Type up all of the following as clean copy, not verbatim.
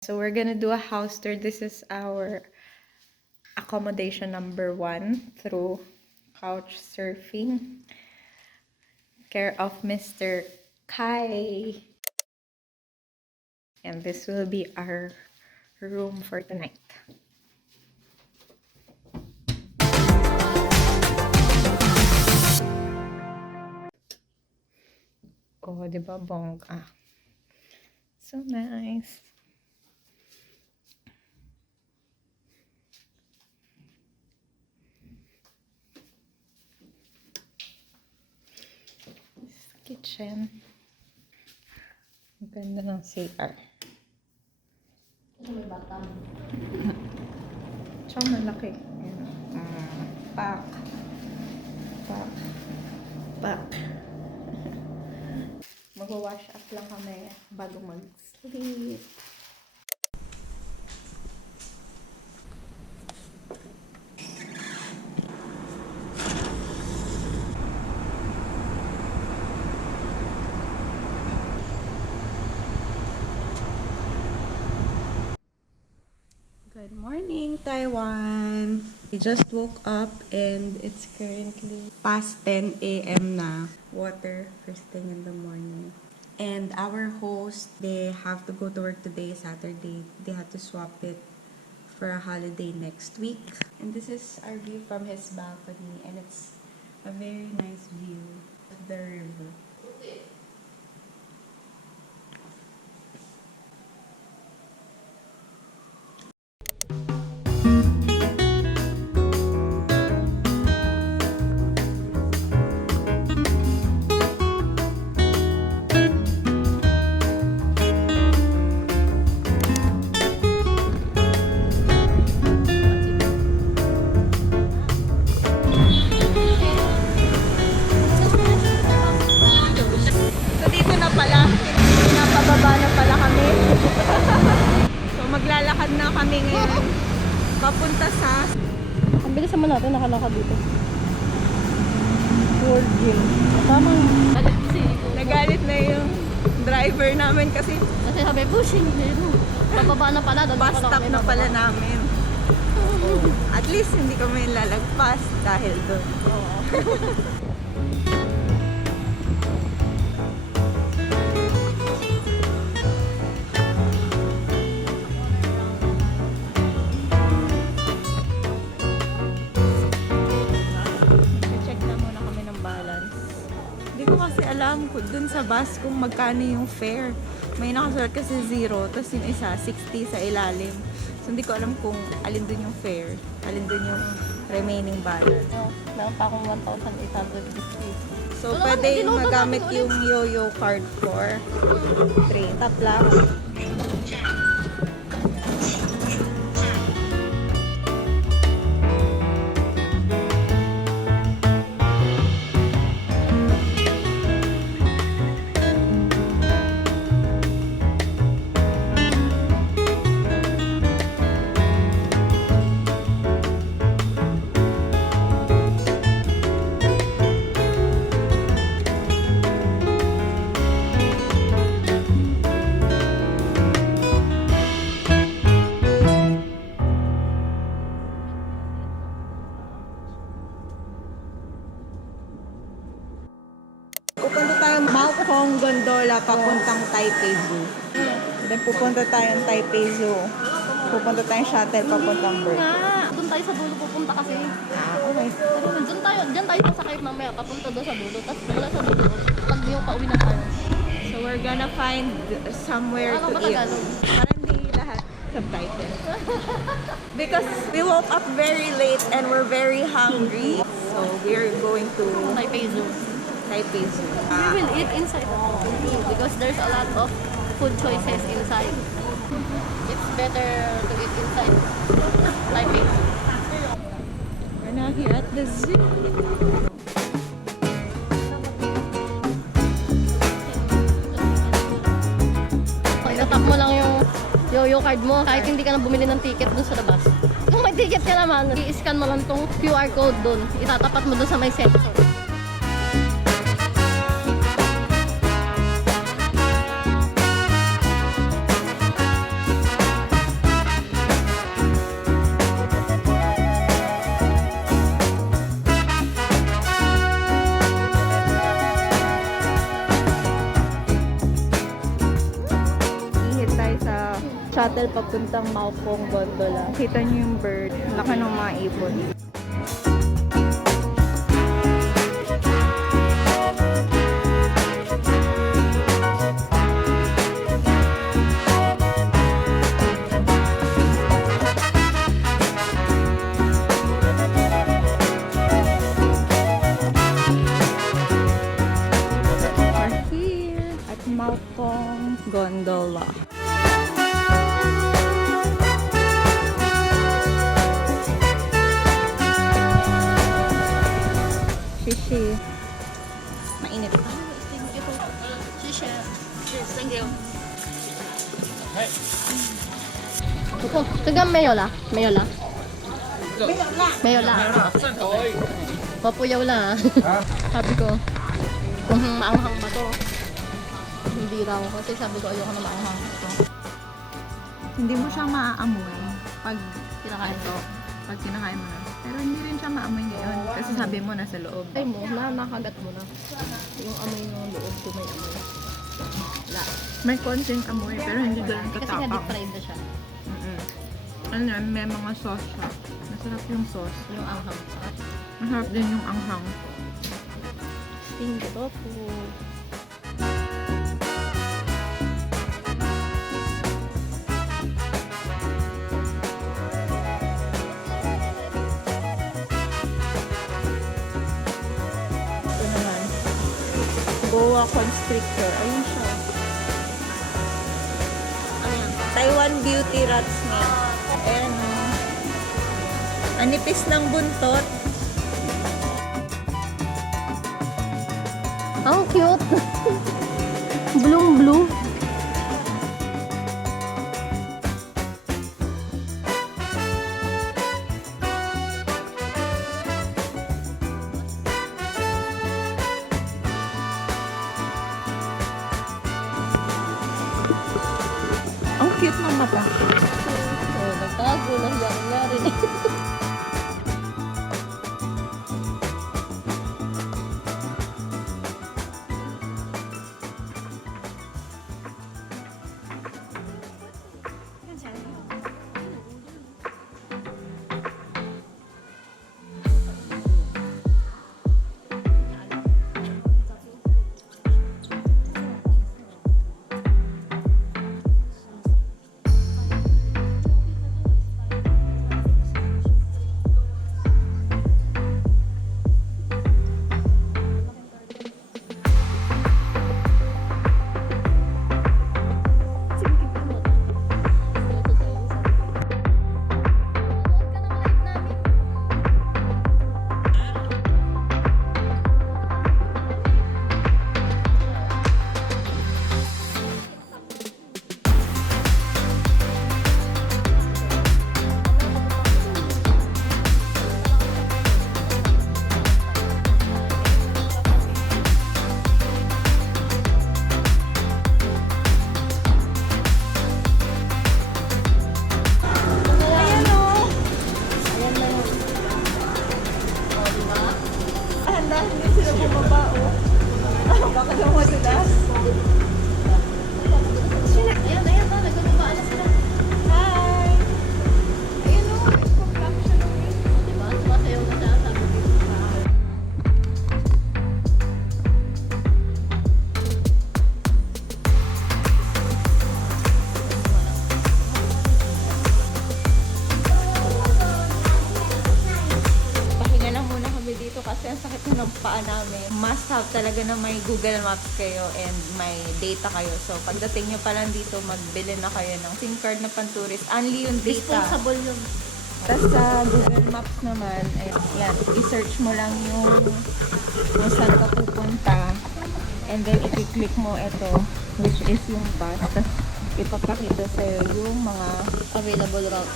So we're gonna do a house tour. This is our accommodation number 1 through couch surfing. Care of Mr. Kai. And this will be our room for tonight. Oh, diba bongga? So nice. Kitchen. Ang ganda ng CR. May batang. Tsaka malaki. Pak. Pak. Pak. Mag-wash up lang kami bago mag-sleep. Good morning, Taiwan! We just woke up and it's currently past 10 a.m. na. Water first thing in the morning. And our host, they have to go to work today, Saturday. They had to swap it for a holiday next week. And this is our view from his balcony, and it's a very nice view of the river. Maglalakad na kami ngayon. Papunta sa... Ang bilis naman natin nakalakad dito. World Gym. Tamang... Nagalit na yung driver namin kasi... Kasi sabi, pushing. Pababa na pala. Bus stop na pala namin. At least hindi kami lalagpas dahil doon. Oo. Kasi alam ko dun sa bus kung magkano yung fare. May nakasulat kasi 0, tapos yung isa 60 sa ilalim. So hindi ko alam kung alin dun yung fare, alin dun yung remaining balance. Meron pa akong 1,850. So pwede magamit yung yo-yo card for 3. Tap lang. Pupunta tayo Maokong Gondola papuntang Taipei Zoo. Then pupunta tayong Taipei Zoo. Pupunta tayong shuttle papuntang Berkeley. Doon tayo sa dulo pupunta kasi. Okay. Pero dyan tayo sasakay mamaya papunta doon sa dulo. Tapos mula sa dulo, pag yung pauwi na tayo. So we're gonna find somewhere to eat. Parang hindi lahat subtitle. Because we woke up very late and we're very hungry. So we're going to Taipei Zoo. Taipei Zoo. We will eat inside because there's a lot of food choices inside. It's better to eat inside Taipei Zoo. We're now here at the zoo. Itatap mo lang yung yo-yo card mo kahit hindi ka na bumili ng ticket dun sa labas. Kung may ticket ka naman, i-scan mo lang tong QR code dun. Itatapat mo dun sa may sensor. Shuttle papuntang Maokong Gondola. Kita niyo yung bird. Laki ng mga ibon. We're here at Maokong Gondola. Shishi. Mainit. Tagang Mayola. Mayola. Mayola. Papuyaw la. Sabi ko, kung maanghang ba to? Hindi raw. Kasi sabi ko, ayoko na maanghang ito. Hindi mo siya maaamoy pag Kinakain to. kinakain mo na. Pero hindi rin siya maamoy ngayon. Kasi sabi mo nasa loob. Ay mo, nakagat mo na. Yung amoy ng loob ko may amoy. Wala. May konting amoy pero hindi ganun Kasi nga deep katapang. fried na siya. Ano yan, may mga sauce siya. Masarap yung sauce. Yung anghang. Masarap din yung anghang. Stinky tofu. Ito naman. Boa constrictor. Ayun siya. Ano yan? Taiwan beauty rat snake. Ayan. Ang nipis ng buntot. Ang cute! Blue. Ang cute ng mata. Oh, nagtago na nangyari. ng paa namin, must have talaga na may Google Maps kayo and may data kayo. So, pagdating nyo pa lang dito, magbili na kayo ng SIM card na pan-tourist. Only yung data. Responsible yun. Tapos sa Google Maps naman, ayan, yan, i-search mo lang yung kung saan ka pupunta. And then, i-click mo ito, which is yung bus. Tapos, ipapakita sa'yo yung mga Available route.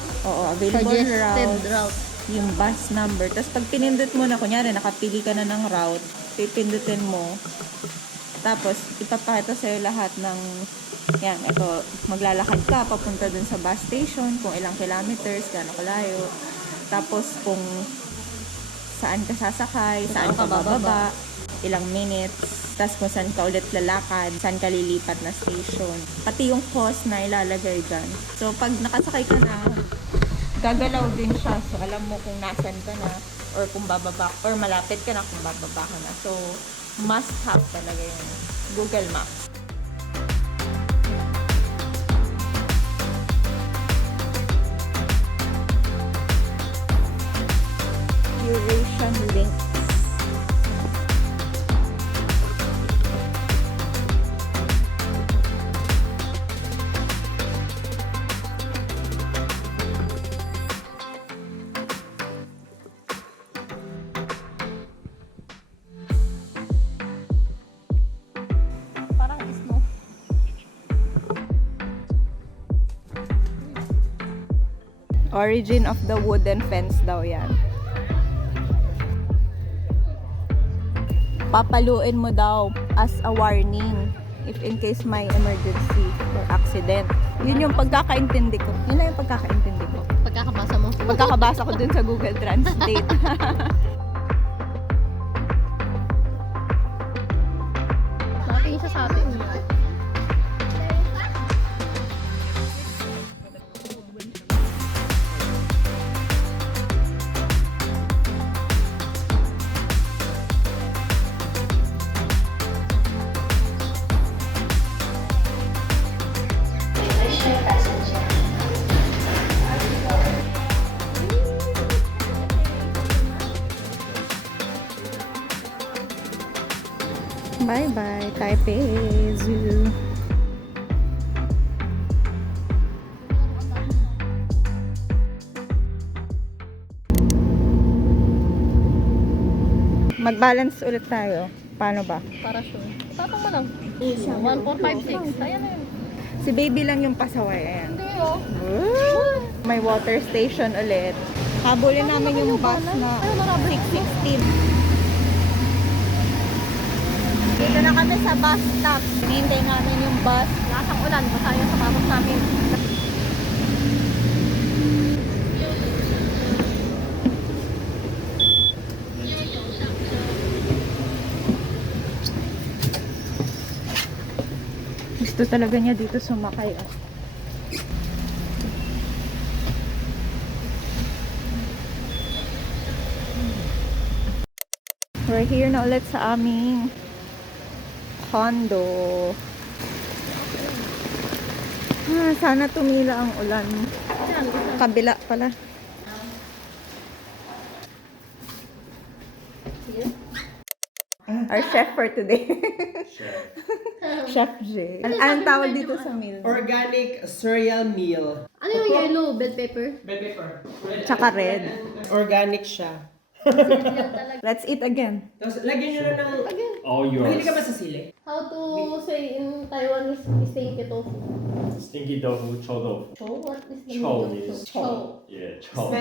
available Suggested route. yung bus number. Tapos pag pinindot mo na, kunyari nakapili ka na ng route, pipindutin mo. Tapos ipapakita sa'yo lahat ng, yan, ito, maglalakad ka, papunta dun sa bus station, kung ilang kilometers, gaano kalayo. Tapos kung saan ka sasakay, saan ka bababa, ilang minutes. tas kung saan ka ulit lalakad, saan ka lilipat na station. Pati yung cost na ilalagay dyan. So, pag nakasakay ka na, gagalaw din siya. So, alam mo kung nasan ka na or kung bababa, or malapit ka na kung bababa ka na. So, must have talaga yung Google Maps. Eurasian links. Parang ismo. Origin of the wooden fence daw yan. Papaluin mo daw as a warning if in case may emergency or accident. Yun yung pagkakaintindi ko. Yun na yung pagkakaintindi ko. Pagkakabasa mo. Pagkakabasa ko dun sa Google Translate. Nakatingin siya sa atin. Bye-bye, Taipei Zoo. Mag-balance ulit tayo. Paano ba? Para sure. Tapang mo lang. 1456. Ayan na yun. Si baby lang yung pasaway. Ayan. Hindi oh. May water station ulit. Habulin namin yung bus na 6:16. Dito na kami sa bus stop. Hinihintay namin yung bus. Lasang ulan. Masaya sa tapos namin. Gusto talaga niya dito sumakay. We're here na ulit sa aming condo. Sana tumila ang ulan. Kabila pala. Our chef for today. Chef J. Anong tawag dito sa meal? Organic cereal meal. Ano yung yellow? Bell pepper? Bell pepper. Tsaka red. Organic siya. Let's eat again. Tapos lagyan nyo na ng... All yours. Mahilig ka ba sa sili? How to say in Taiwan is stinky tofu? Stinky tofu, chou tofu. Chow? What is the Chow meaning of is- chow? Yeah, chou.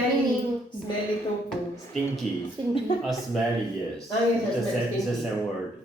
Smelly tofu. Stinky. Stinky. Smelly, yes. Ah, yes, It's the smelly, same, it's the stinky. same word.